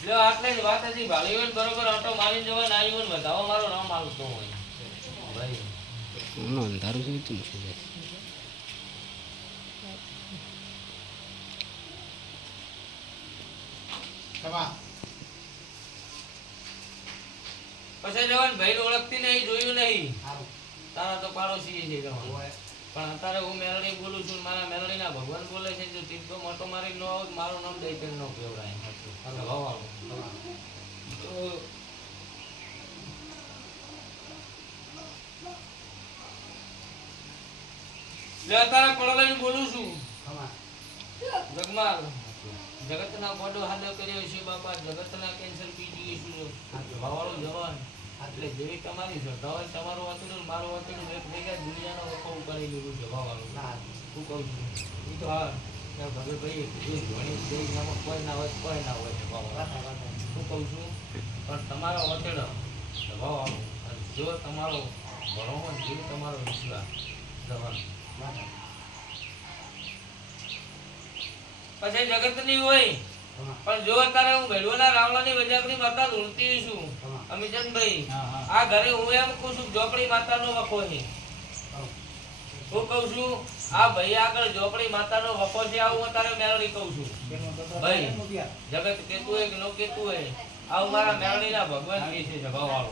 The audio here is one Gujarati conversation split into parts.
લ્યો આટલે જ વાત હતી ભાળીઓ બરોબર ઓટો મારી જવાય આવ્યો ને વધાવો મારો નામ આવતો હોય ભાઈ અંધારું છે તું પછી જવાન ભાઈ ઓળખતી નહીં જોયું નહીં તારા તો પાડોશી છે જવાન પણ અત્યારે હું મેલડી બોલું છું મારા મેલડીના ભગવાન બોલે છે જો તીર્થો મોટો મારી ન આવ મારું નામ દઈ તેમ ન કેવડાય તો લે તારા પડવાને બોલું છું જગમાલ જગતના મોઢો હાલો કર્યો છે બાપા જગતના કેન્સર પી ગઈ છું ભાવાળો જવાન એટલે જેવી તમારી શ્રદ્ધા હોય તમારું વાતનું મારું વાતનું એક ભેગા દુનિયાનો વખો કરી લીધું છે ભાવાળો શું કહું છું એ તો હા ભગત ભાઈ ઘણી દેશમાં કોઈ ના હોય છે ભાવાળો શું કહું છું પણ તમારો વતેડો ભાવાળો જો તમારો ભણો હોય જો તમારો વિશ્વાસ જવાન પછી જગતની હોય પણ જો અત્યારે હું ભેડવાના રાવલાની બજારની માતા ધૂળતી છું અમીજનભાઈ આ ઘરે હું એમ કહું છું ઝોપડી માતાનો વખો છે હું કહું છું આ ભાઈ આગળ ઝોપડી માતાનો વખો છે આવું હું તારે મેળવી કહું છું ભાઈ જગત કેતું હોય કે ન કેતું હોય આવું મારા મેળવીના ભગવાન કે છે જભાવાળો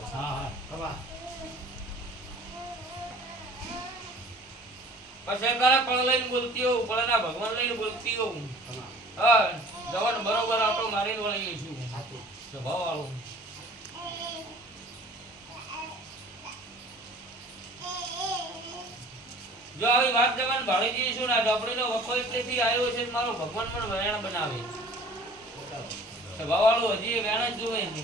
પછી તારા પણ લઈને બોલતી હોઉં પળના ભગવાન લઈને બોલતી હોઉં હા જવાન બરોબર આટો મારીને વળી છું ભાવ જો આવી વાત જવાન ભાળી જઈશું ને ઝોપડીનો વખો એટલેથી આવ્યો છે મારો ભગવાન પણ વેણ બનાવે ભાવાળું હજી વેણ જ જોવે છે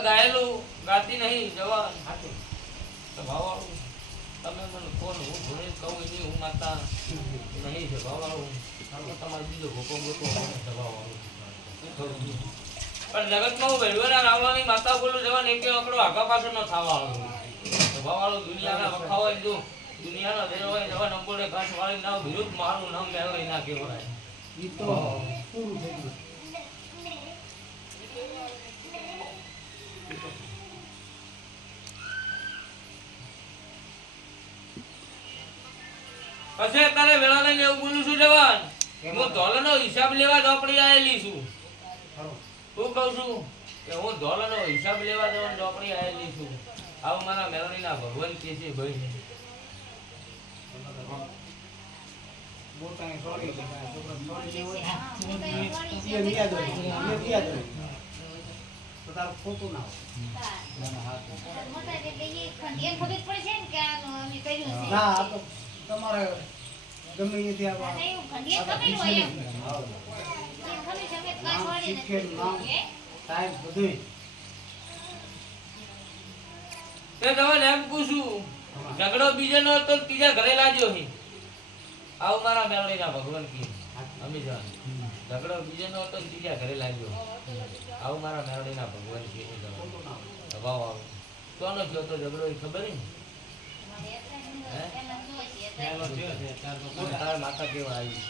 ગાયેલું ગાતી નહીં જવાન ભાવાળું તમે મને કોણ હું ભણી કહું નહીં હું માતા નહીં છે ભાવાળું તમારે બીજો ભોકો ગોતો ભાવાળું પણ જગતમાં હું ભેળવેલા રાવલાની માતા બોલું જવાન એક આંકડો આગા પાછળ ન થવા આવ્યો ભાવાળું દુનિયાના વખા હોય જો દુનિયાનો દેર હોય જવાન અંબોડે ઘાસ વાળી નામ વિરુદ્ધ મારું નામ મેળવી ના કેવડાય ઈ તો પૂરું થઈ ગયું પછી અત્યારે વેળા લઈને એવું બોલું છું જવાન હું ધોલનો હિસાબ લેવા ઝોપડી આવેલી છું હું કહું છું કે હું ધોલનો હિસાબ લેવા જવાનું ઝોપડી આવેલી છું આવું મારા મેળવીના ભગવાન કે છે ભાઈ ખોટું ના તમારે ગમે તે એમ પૂછું ઝઘડો બીજો નો તો ત્રીજા ઘરે લાગ્યો છે આવું મારા મેળવીના ભગવાન કી અમી જાન ઝઘડો બીજો નો તો ત્રીજા ઘરે લાગ્યો આવું મારા મેળવીના ભગવાન કી દબાવ આવું કોનો થયો તો ઝઘડો એ ખબર હે તારા માતા કેવા આવી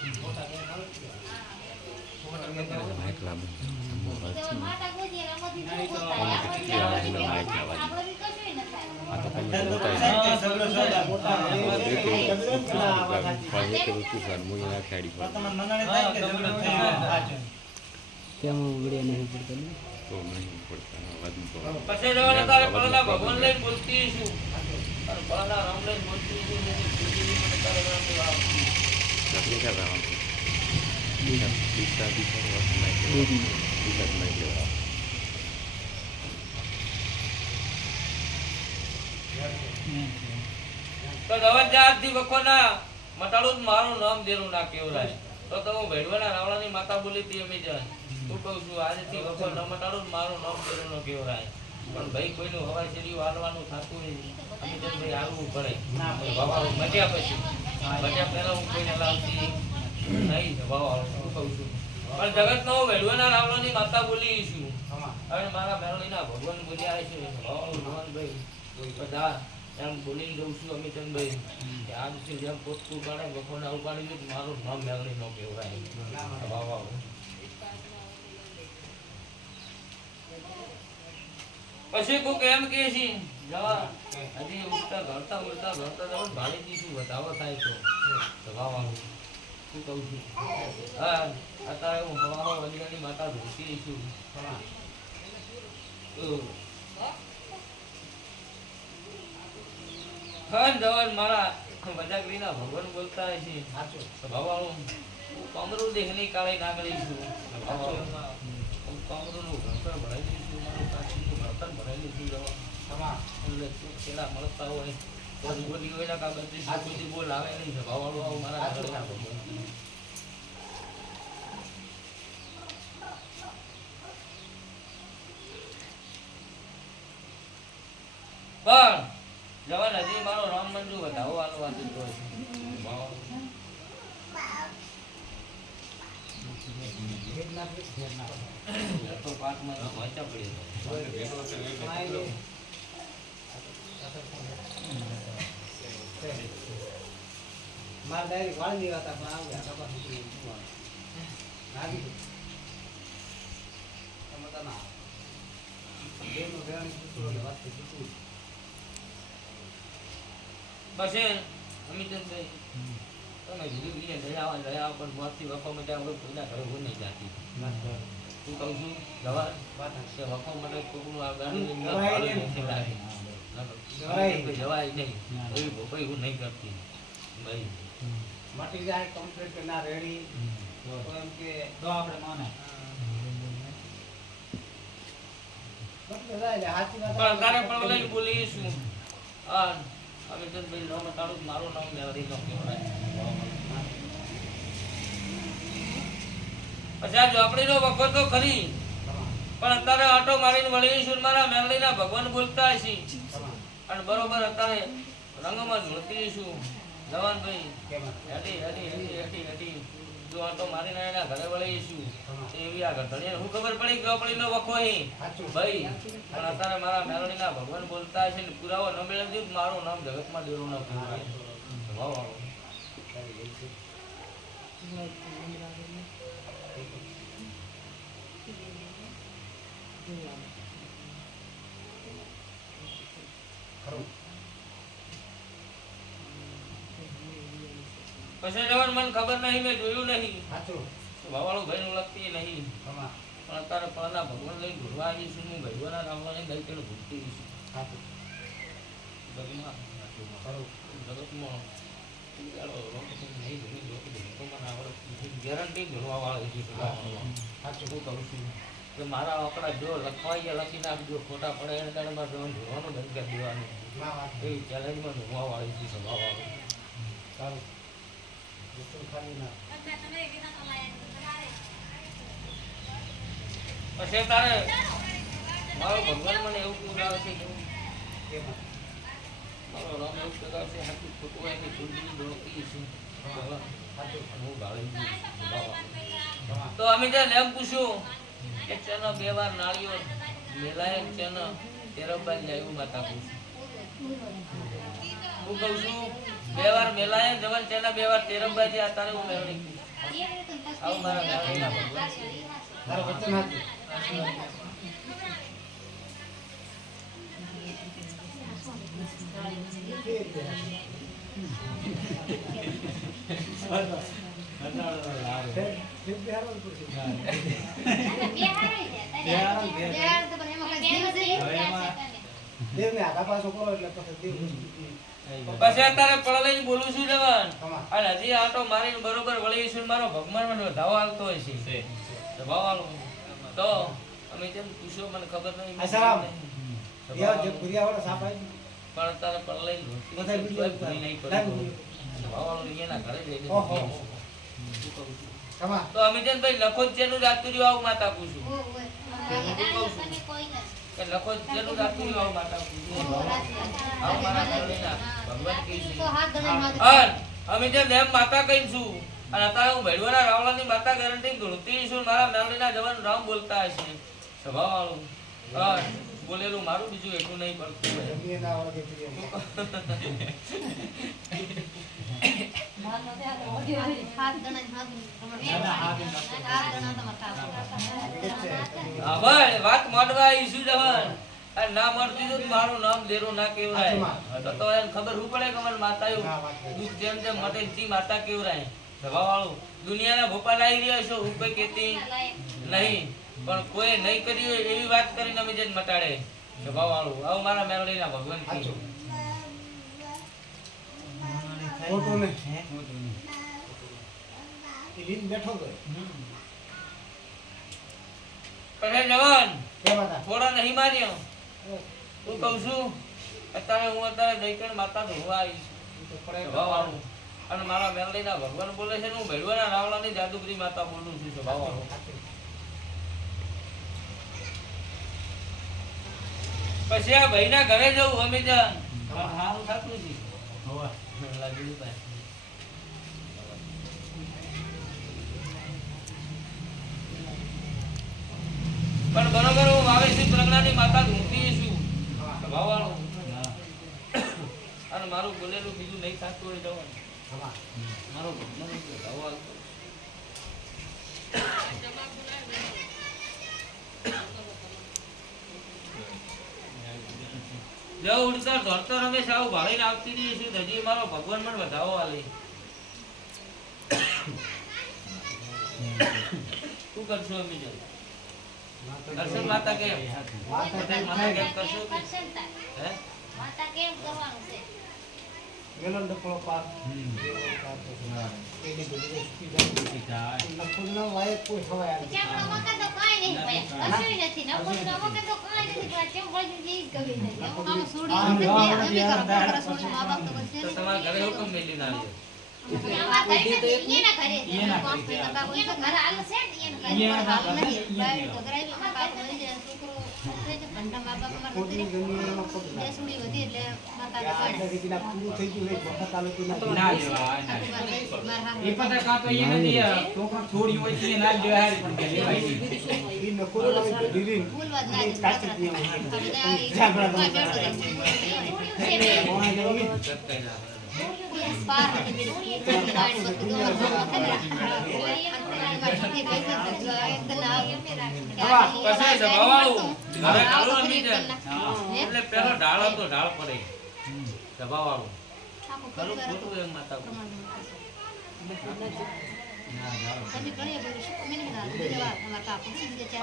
ભગવાન લઈને બોલતી છું રામ લઈને બોલતી છું તો જવાથી વખોના મટાડું મારું નામ દેરું ના કેવરાય તો હું ભેડવાના રાવણાની માતા બોલી હતી અમે જાય હું કહું છું આજથી વખો ન મટાડું મારું નામ દેરું ન કેવરાય પણ ભાઈ કોઈનું હવાઈ શેરી હાલવાનું થતું નહીં અમે ભાઈ હાલવું પડે મજા પછી મજા પહેલા હું કોઈને લાવતી નહીં ભાવ શું કહું છું પણ જગત નો ભેડવાના રાવણાની માતા બોલી છું હવે મારા મેળવીના ભગવાન બોલ્યા છે ભગવાનભાઈ બધા એમ બોલીને જઉં છું અમિતનભાઈ કે આ દિવસે જેમ પોતું પાડે બપોરના ઉપાડી લીધું મારું નામ મેળવી ન કહેવાય વાહ વાહ પછી કોક એમ કે છે જવા હજી ઉઠતા ઘરતા જવાનું ભાડી દીશું વધાવો થાય તો વાહ વાહ શું કહું છું હા અત્યારે હું હવા વડિયાની માતા ધોતી છું હા જવાન મારા મજાકરીના ભગવાન બોલતા છે ભગવાન કમરું દેખની કાળે નાગડી છું કમરું ઘર ભરાઈ દઈશું મારું કાચીનું ઘર ભરાયેલું છું જવા એટલે છેડા મળતા હોય તો બધી હોય ના કાગળ કોઈ બોલ આવે નહીં સભાવાળું આવું મારા ઘરે ના ભગવાન પણ જવાન હજી મારો રામ મંજુ વધાવો વાલો વાત તો તો પાકમાં વાંચા પડી માર ડાયરેક્ટ વાળી દેવા હતા પણ આવ્યા કપાસ નીકળી લાગી સમજતા ના બેનો બેની કુતરો વાત કીધું બસ અમિતભાઈ તમે ધીરે ધીરે ગયા પણ મોતથી વખો માટે આપણે કોઈના ઘરે હું નહીં જાતી શું કહું છું જવા કે વખો માટે કોકનું આ ગાડી જવાય નહીં એવી ભોપાઈ હું નહીં કરતી ભાઈ માટી જાય કમ્પ્લીટ કે ના રેડી તો એમ કે દો આપણે માને પણ તારે પણ લઈને બોલીશું હા અમિતભાઈ નામ તારું મારું નામ લેવડી નો કહેવાય પછી આ ચોપડીનો વખો તો ખરી પણ અત્યારે આટો મારીને વળીશું મારા મેલડીના ભગવાન બોલતા હશે અને બરોબર અત્યારે રંગમાં ઝૂલતીશું જવાનભાઈ હેઠી જો આટો મારીને એના ઘરે વળીશું એવી આ ઘટણીને હું ખબર પડી કે ચોપડીનો વખો અહીં ભાઈ પણ અત્યારે મારા મેલડીના ભગવાન બોલતા હશે ને પુરાવો ન મેળવી મારું નામ જગતમાં દેરો ન કહેવાય વાહ વાહ પછી જવાન મને ખબર નહીં મેં જોયું નહીં ભાવાળું ભાઈ નું લગતી નહીં પણ અત્યારે પળના ભગવાન લઈને ઘૂરવા આવીશું હું ભગવાનના નામમાં લઈને ગઈ પેલું ભૂલતી જગતમાં ગેરંટી ઘૂરવા વાળા છે હું કહું છું કે મારા આંકડા જો લખવાઈ લખી નાખજો ખોટા પડે એને કારણે મારે ધોવાનું બંધ કરી દેવાનું એવી ચેલેન્જમાં ધોવા વાળી છે સ્વભાવ વાળું સારું પછી તારે મારો ભગવાન મને એવું કહેવાય છે કે મારો રામ એવું કહેવાય છે હાથી ખોટું હોય કે ચૂંટણી દોડતી છે હું ગાળી તો અમે ત્યાં એમ પૂછ્યું કે ચેનો 2 વાર નાળીઓ મેલાય ચેનો 13 બાર જાય માતા પૂછું હું કહું છું 2 વાર મેલાય જવાન ચેના 2 વાર 13 બાર જાય તારે હું મેળવી આવું મારા મેળવીના ભગવાન તારો વચન હતું પછી અત્યારે પડવાઈ બોલું છું જવાન અને હજી આટો મારીને બરોબર વળીશું મારો ભગવાન મને ધાવો આવતો હોય છે ભાવ તો અમે જેમ પૂછ્યો મને ખબર નહીં પણ અત્યારે પડલાઈ તો અમે જેમ ભાઈ લખો જેનું રાતું આવું માતા પૂછું કે લખો જેનું રાતું આવું માતા પૂછું આવું મારા ભગવાન કહીશું અમે જેમ એમ માતા કહીશું અને અત્યારે હું ભેડવાના રાવળાની માતા ગેરંટી ગણતી છું મારા મેલડીના જવાન રામ બોલતા હશે સ્વભાવ વાળું બોલેલું મારું બીજું એટલું નહીં પડતું હોય. જમીએ ના વળગે પ્રિય. હા ભાઈ વાત માંડવા આવી શું જવાન આ ના મળતી તો મારું નામ દેરો ના કેવરાય તો એને ખબર હું પડે કે મને માતાયું દુઃખ જેમ જેમ મટે તી માતા કેવરાય સભાવાળું દુનિયાના ભોપાલ આવી રહ્યા છો હું કોઈ કહેતી નહીં પણ કોઈ નહીં કર્યું હોય એવી વાત કરીને અમે જેને મટાડે સભાવાળું આવું મારા મેળવીના ભગવાન કી ખોટું નહીં. એ લીન બેઠો ગયો. પણ જવાન કેમ હતા? થોડા નહીં માર્યો હું કહું છું અત્યારે દઈકણ માતા ધોવા આવીશ ઈ તો પડે. સભાવાળું અને મારા મેળવીના ભગવાન બોલે છે ને હું ભેળવાના રાવણાની જાદુગરી માતા બોલું છું સભાવાળું પછી આ ભાઈના ઘરે જવું અમે ત્યાં હારું થાતું છે લાગી ભાઈ પણ બરોબર હું વાવેસી પ્રજ્ઞાની માતા ઢૂંઢતી છું ભાવાળું અને મારું બોલેલું બીજું નહીં થાતું હોય જવાનું હા. મારો ભગવાન ભાવ આવતો જો ઉડતા ધરતા રમેશ આવું ભાળીને આવતી રહી છે હજી મારો ભગવાન મને વધાવો આલે શું કરશો અમે જો દર્શન માતા કેમ માતા કેમ કરશો હે ગેલો ડપળો પાક. એની બધી વસ્તી જાય. નખુદનો વાય કોઈ ખવાય આવે. તો તમારા ઘરે હુકમ મેલી ના આવ્યો ખોટી જમીનમાં પગ ના. આ જગ્યાના પૂરું થઈ ગયું હોય વખત તાલુકાના. એ પતા કાં તો એને જે છોકરો છોડી હોય તે ના જ લેવાય પણ કે લેવાય નહીં. ઈ નખુદનો વાય ઢીલી. ઈ કાચી જ નહીં હોય. ઝાકડા બંધ સત્ય ના પછી સભાવાળું ઘરે ઢાળો રમી જાય એટલે પેલો ઢાળ હતો ઢાળ પડે સભાવાળું ખરું ખોટું એમ માતા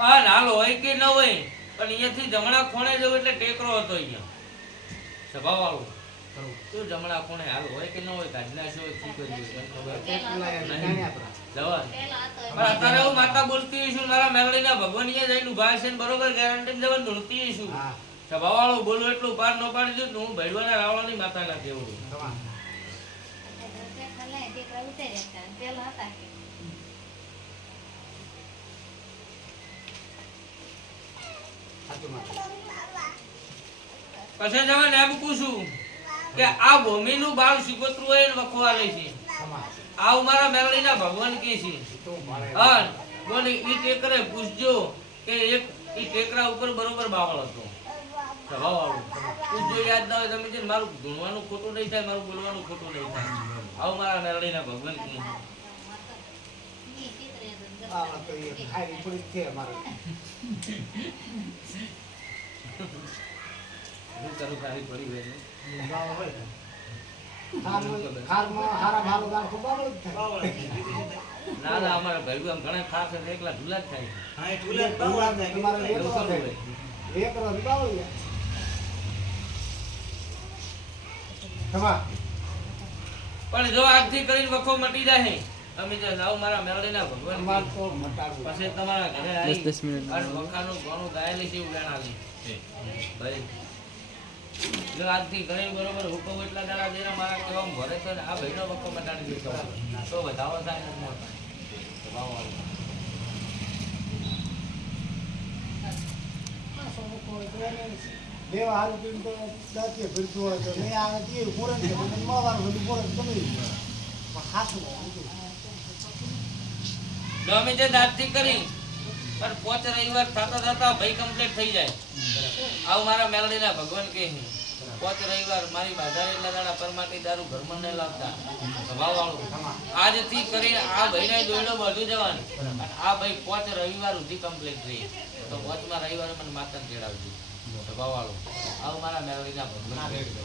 આ ઢાળ હોય કે ન હોય પણ અહીંયાથી જમણા ખૂણે જવું એટલે ટેકરો હતો અહીંયા સભાવાળું તો જમણા ખૂણે હાલ હોય કે ન હોય કાઢના શું શું કર્યું જવાન પણ અત્યારે હું માતા બોલતી છું મારા મેલડીના ભગવાનીએ જઈને ઉભા છે ને બરોબર ગેરંટી જવાન ધૂળતી છું હા. સભાવાળું બોલું એટલું પાર ન પાડી દઉં તો હું ભેડવાના રાવણાની માતા ના કેવું પછી જવાન એમ પૂછું કે આ ભૂમિનું બાળ શીખોતરું હોય ને વખવા લે છે આવું મારા મેલડીના ભગવાન કે છે હા બોલે ઈ ટેકરે પૂછજો કે એક ઈ ટેકરા ઉપર બરોબર બાવળ હતો સભાવાળું પૂછજો યાદ ના હોય તમે મારું ભણવાનું ખોટું નહીં થાય મારું બોલવાનું ખોટું નહીં થાય આવું મારા મેલડીના ભગવાન કે આ તો એ ખાઈ પડી છે અમારે. હું કરું તારી પડી હોય ને બાવ હોય ને. ખારમાં હારા ભાલો ગાળ ખૂબ બાવળ જ થાય. ના ના અમારા ભાઈ આમ ઘણા ખાસ છે એકલા ઢુલા જ થાય તમારે એવું લેતો કરવું હોય. હોય. એક રસ બાવળ છે. ખમા. પણ જો આજથી કરીને વખો મટી જાય અમે જો જાવ મારા મેલડીના ભગવાન અમાર કી. તો મટાડવું. પછી તમારા ઘરે આવી 10 મિનિટ અને વખાનું ઘણું ગાયેલી છે એવું ગણાવી ભાઈ જો આજથી ઘરે બરોબર હુકમ એટલા દાડા દેરા મારા કહેવા ભરે તો ને આ ભાઈનો વખો મટાડી દેતો તો વધાવો થાય ને મોટા ભાવવાળો દેવા હારું પીને તો દાંતીએ ભરતું હોય તો નહીં આવે તે પૂરણ છે. મને મળવાનું બધું પૂરણ ગમે તે. પણ હાચું હોય. જો અમે જે દાંતથી કરી પણ 5 રવિવાર થતા થતા ભાઈ કમ્પ્લીટ થઈ જાય. આવું મારા મેલડીના ભગવાન કહે છે 5 રવિવાર મારી બાધારે એટલા દાડા પરમાટી દારૂ ઘરમાં નહીં લાવતા સ્વભાવવાળું. આજથી કરીને આ ભાઈને દોયડો બધું જવાનું અને આ ભાઈ 5 રવિવાર સુધી કમ્પ્લીટ રહી તો 5મા રવિવારે મને માતાને તેડાવજો સ્વભાવવાળું. આવું મારા મેલડીના ભગવાન કહે છે.